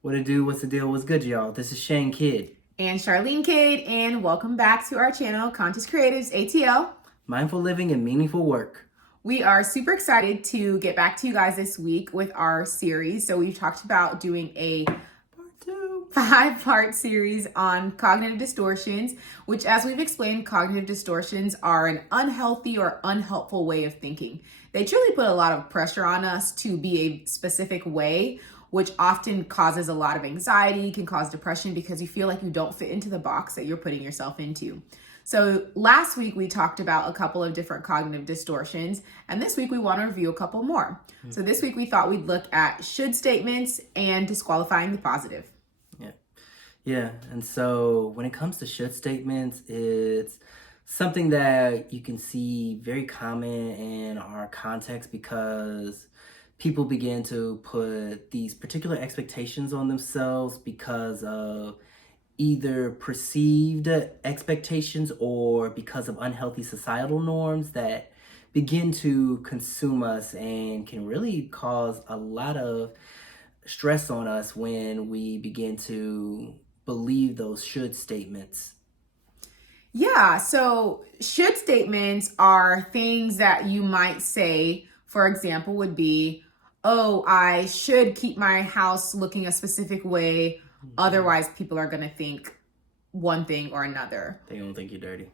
What it do? What's the deal? What's good, y'all? This is Shane Kidd. And Charlene Kidd, and welcome back to our channel, Creatives ATL. Mindful living and meaningful work. We are super excited to get back to you guys this week with our series. So we've talked about doing a Part 2. 5-part series on cognitive distortions, which, as we've explained, cognitive distortions are an unhealthy or unhelpful way of thinking. They truly put a lot of pressure on us to be a specific way, which often causes a lot of anxiety, can cause depression because you feel like you don't fit into the box that you're putting yourself into. So last week we talked about a couple of different cognitive distortions, and this week we want to review a couple more. So this week we thought we'd look at should statements and disqualifying the positive. Yeah. And so when it comes to should statements, it's something that you can see very common in our context because people begin to put these particular expectations on themselves because of either perceived expectations or because of unhealthy societal norms that begin to consume us and can really cause a lot of stress on us when we begin to believe those should statements. Yeah, so should statements are things that you might say, for example, would be, oh, I should keep my house looking a specific way. Otherwise, people are going to think one thing or another. They don't think you're dirty.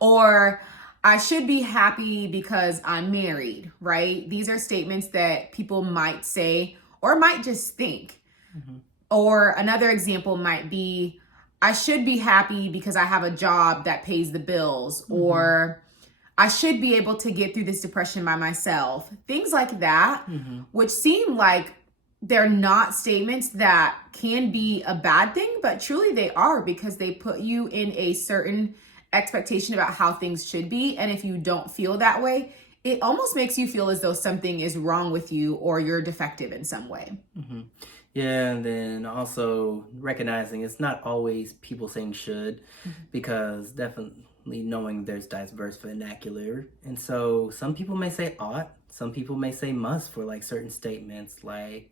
Or I should be happy because I'm married, right? These are statements that people might say or might just think. Or another example might be, I should be happy because I have a job that pays the bills, or I should be able to get through this depression by myself. Things like that, which seem like they're not statements that can be a bad thing, but truly they are because they put you in a certain expectation about how things should be. And if you don't feel that way, it almost makes you feel as though something is wrong with you or you're defective in some way. Yeah, and then also recognizing it's not always people saying should, because definitely knowing there's diverse vernacular. And so some people may say ought, some people may say must for like certain statements, like,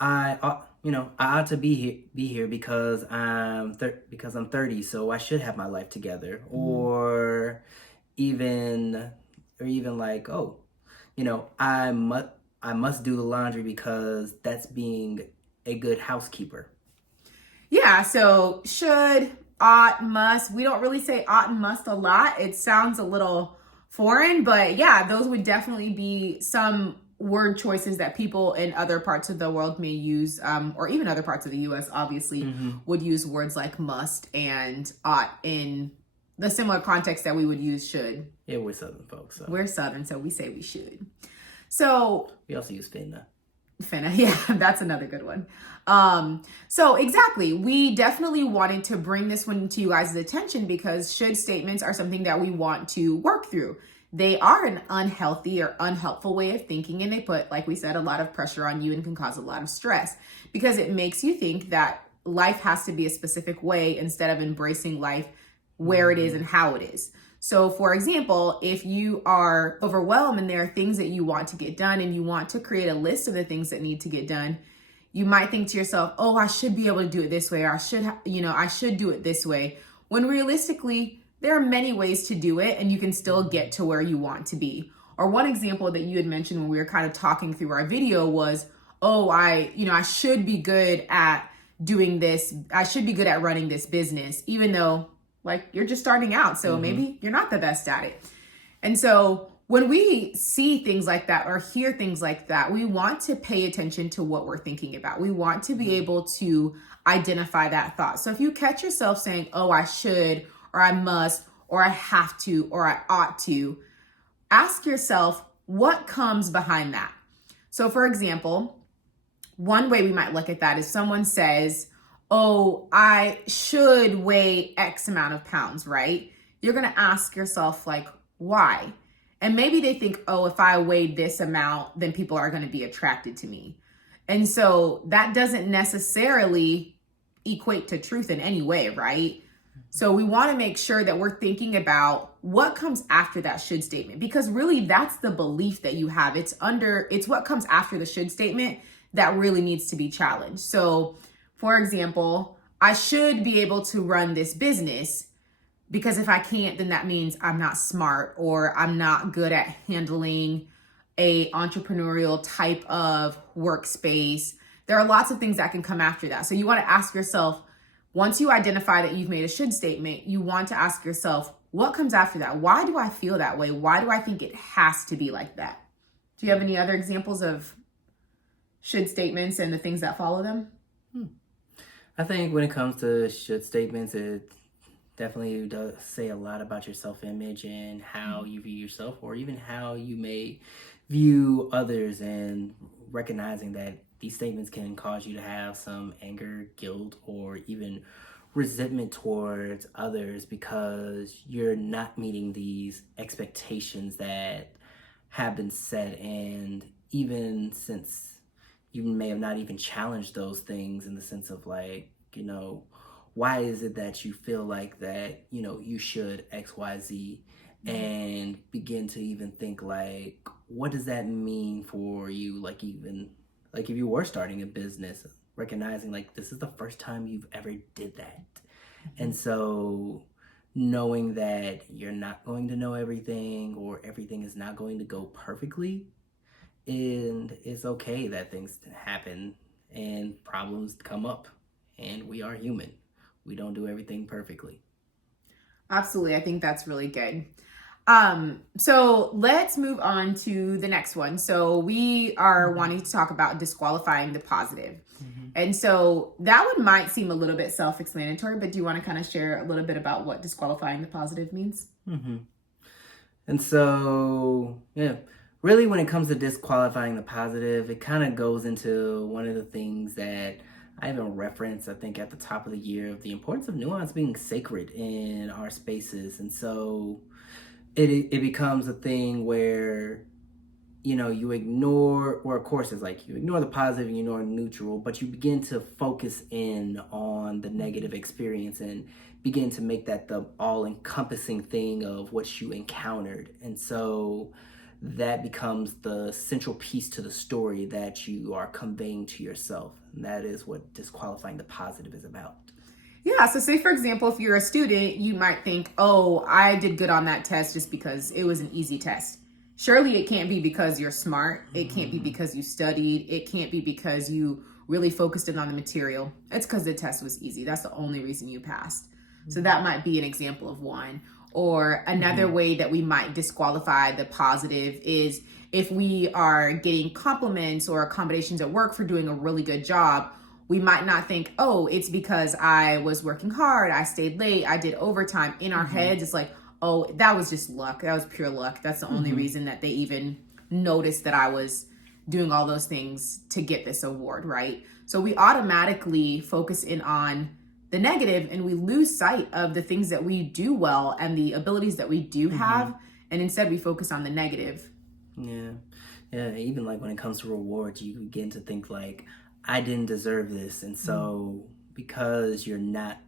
I ought to be here because I'm 30, so I should have my life together. Or even like, oh, I must do the laundry because that's being a good housekeeper. Yeah, so should, ought, must. We don't really say ought and must a lot. It sounds a little foreign, but yeah, those would definitely be some word choices that people in other parts of the world may use, or even other parts of the US, obviously, would use words like must and ought in the similar context that we would use should. Yeah, we're Southern folks. So. We're Southern, so we say we should. So we also use finna. Yeah, that's another good one. So exactly, we definitely wanted to bring this one to you guys' attention because should statements are something that we want to work through. They are an unhealthy or unhelpful way of thinking, and they put, like we said, a lot of pressure on you and can cause a lot of stress because it makes you think that life has to be a specific way instead of embracing life where it is and how it is. So for example, if you are overwhelmed and there are things that you want to get done and you want to create a list of the things that need to get done, you might think to yourself, oh, I should be able to do it this way, or I should do it this way. When realistically, there are many ways to do it and you can still get to where you want to be. Or one example that you had mentioned when we were kind of talking through our video was, oh, I should be good at doing this. I should be good at running this business, even though like you're just starting out. So maybe you're not the best at it. And so when we see things like that or hear things like that, we want to pay attention to what we're thinking about. We want to be able to identify that thought. So if you catch yourself saying, oh, I should, or I must, or I have to, or I ought to, ask yourself what comes behind that. So for example, one way we might look at that is someone says, oh, I should weigh X amount of pounds, right? You're going to ask yourself, like, why? And maybe they think, oh, if I weigh this amount, then people are going to be attracted to me. And so that doesn't necessarily equate to truth in any way, right? So we want to make sure that we're thinking about what comes after that should statement, because really that's the belief that you have. It's what comes after the should statement that really needs to be challenged. So, for example, I should be able to run this business because if I can't, then that means I'm not smart or I'm not good at handling a entrepreneurial type of workspace. There are lots of things that can come after that. So you want to ask yourself, once you identify that you've made a should statement, you want to ask yourself, what comes after that? Why do I feel that way? Why do I think it has to be like that? Do you have any other examples of should statements and the things that follow them? I think when it comes to should statements, it definitely does say a lot about your self-image and how you view yourself, or even how you may view others, and recognizing that these statements can cause you to have some anger, guilt, or even resentment towards others because you're not meeting these expectations that have been set. And even since you may have not even challenged those things, in the sense of like, why is it that you feel like that, you should XYZ, and begin to even think like, what does that mean for you? Like, even like if you were starting a business, recognizing like this is the first time you've ever did that. And so knowing that you're not going to know everything, or everything is not going to go perfectly, and it's okay that things happen and problems come up, and we are human. We don't do everything perfectly. Absolutely. I think that's really good. So let's move on to the next one. So we are wanting to talk about disqualifying the positive. And so that one might seem a little bit self-explanatory, but do you want to kind of share a little bit about what disqualifying the positive means? And so, really when it comes to disqualifying the positive, it kind of goes into one of the things that I even referenced, I think, at the top of the year, of the importance of nuance being sacred in our spaces. And so it becomes a thing where, you ignore, or of course it's like you ignore the positive and you ignore neutral, but you begin to focus in on the negative experience and begin to make that the all-encompassing thing of what you encountered. And so that becomes the central piece to the story that you are conveying to yourself. And that is what disqualifying the positive is about. Yeah. So say, for example, if you're a student, you might think, oh, I did good on that test just because it was an easy test. Surely it can't be because you're smart. It can't be because you studied. It can't be because you really focused in on the material. It's because the test was easy. That's the only reason you passed. So that might be an example of one. Or another way that we might disqualify the positive is if we are getting compliments or accommodations at work for doing a really good job. We might not think, oh, it's because I was working hard, I stayed late, I did overtime. In our heads, it's like, oh, that was just luck. That was pure luck. That's the only reason that they even noticed that I was doing all those things to get this award, right? So we automatically focus in on the negative, and we lose sight of the things that we do well and the abilities that we do have. And instead we focus on the negative. Yeah. Even like when it comes to rewards, you begin to think like, I didn't deserve this. And so because you're not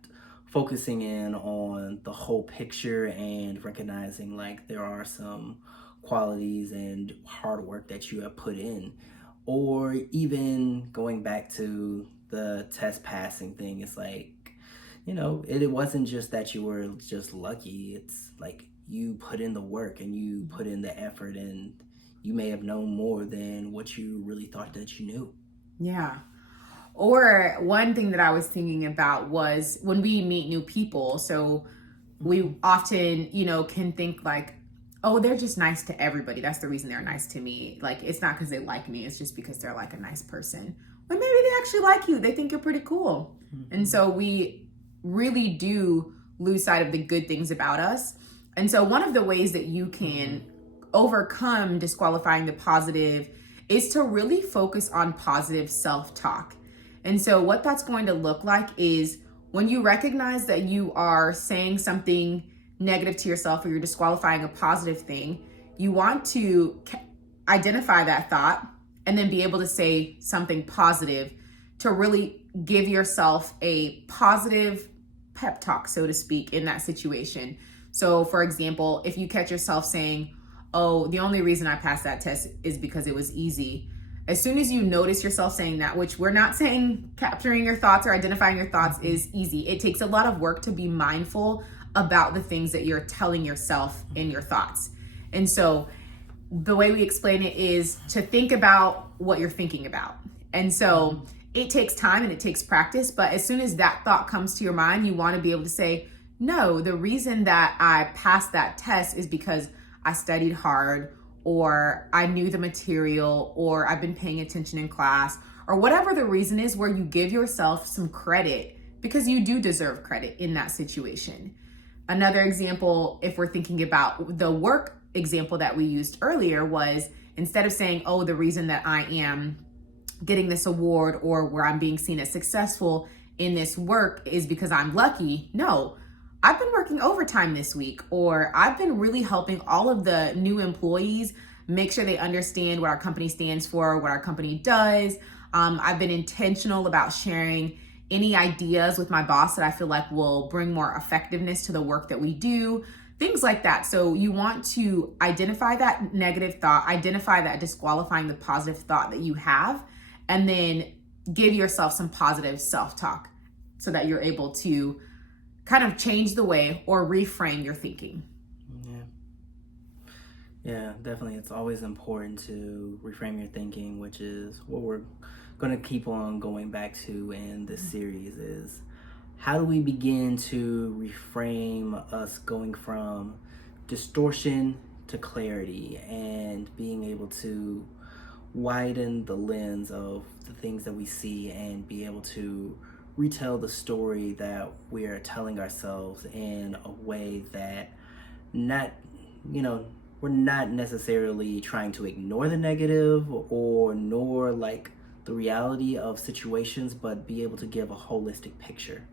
focusing in on the whole picture and recognizing like there are some qualities and hard work that you have put in, or even going back to the test passing thing, it's like, it wasn't just that you were just lucky. It's like you put in the work and you put in the effort, and you may have known more than what you really thought that you knew. Yeah. Or one thing that I was thinking about was when we meet new people. So we often, can think like, oh, they're just nice to everybody. That's the reason they're nice to me. Like, it's not because they like me. It's just because they're like a nice person. But maybe they actually like you. They think you're pretty cool. And so we really do lose sight of the good things about us. And so one of the ways that you can overcome disqualifying the positive is to really focus on positive self-talk. And so what that's going to look like is when you recognize that you are saying something negative to yourself, or you're disqualifying a positive thing, you want to identify that thought and then be able to say something positive to really give yourself a positive pep talk, so to speak, in that situation. So for example, if you catch yourself saying, oh, the only reason I passed that test is because it was easy, As soon as you notice yourself saying that, which we're not saying capturing your thoughts or identifying your thoughts is easy. It takes a lot of work to be mindful about the things that you're telling yourself in your thoughts. And so the way we explain it is to think about what you're thinking about. And so it takes time and it takes practice, but as soon as that thought comes to your mind, you want to be able to say, no, the reason that I passed that test is because I studied hard, or I knew the material, or I've been paying attention in class, or whatever the reason is, where you give yourself some credit because you do deserve credit in that situation. Another example, if we're thinking about the work example that we used earlier, was instead of saying, oh, the reason that I am getting this award or where I'm being seen as successful in this work is because I'm lucky. No, I've been working overtime this week, or I've been really helping all of the new employees make sure they understand what our company stands for, what our company does. I've been intentional about sharing any ideas with my boss that I feel like will bring more effectiveness to the work that we do, things like that. So you want to identify that negative thought, identify that disqualifying the positive thought that you have, and then give yourself some positive self-talk so that you're able to kind of change the way or reframe your thinking. Yeah, definitely. It's always important to reframe your thinking, which is what we're going to keep on going back to in this series, is how do we begin to reframe us going from distortion to clarity and being able to widen the lens of the things that we see and be able to retell the story that we're telling ourselves in a way that we're not necessarily trying to ignore the negative or nor like the reality of situations, but be able to give a holistic picture.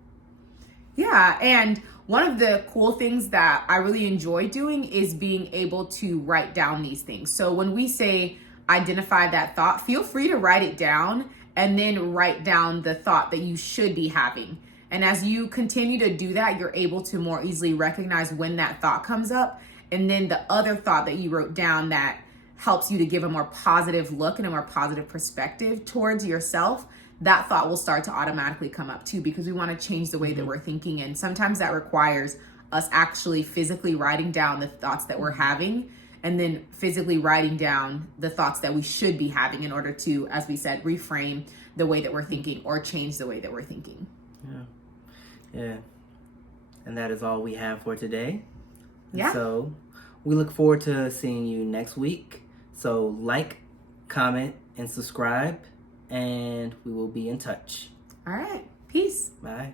Yeah, and one of the cool things that I really enjoy doing is being able to write down these things. So when we say identify that thought, feel free to write it down and then write down the thought that you should be having. And as you continue to do that, you're able to more easily recognize when that thought comes up. And then the other thought that you wrote down that helps you to give a more positive look and a more positive perspective towards yourself, that thought will start to automatically come up too, because we want to change the way that we're thinking. And sometimes that requires us actually physically writing down the thoughts that we're having, and then physically writing down the thoughts that we should be having in order to, as we said, reframe the way that we're thinking or change the way that we're thinking. Yeah. And that is all we have for today. Yeah. So we look forward to seeing you next week. So like, comment, and subscribe, and we will be in touch. All right. Peace. Bye.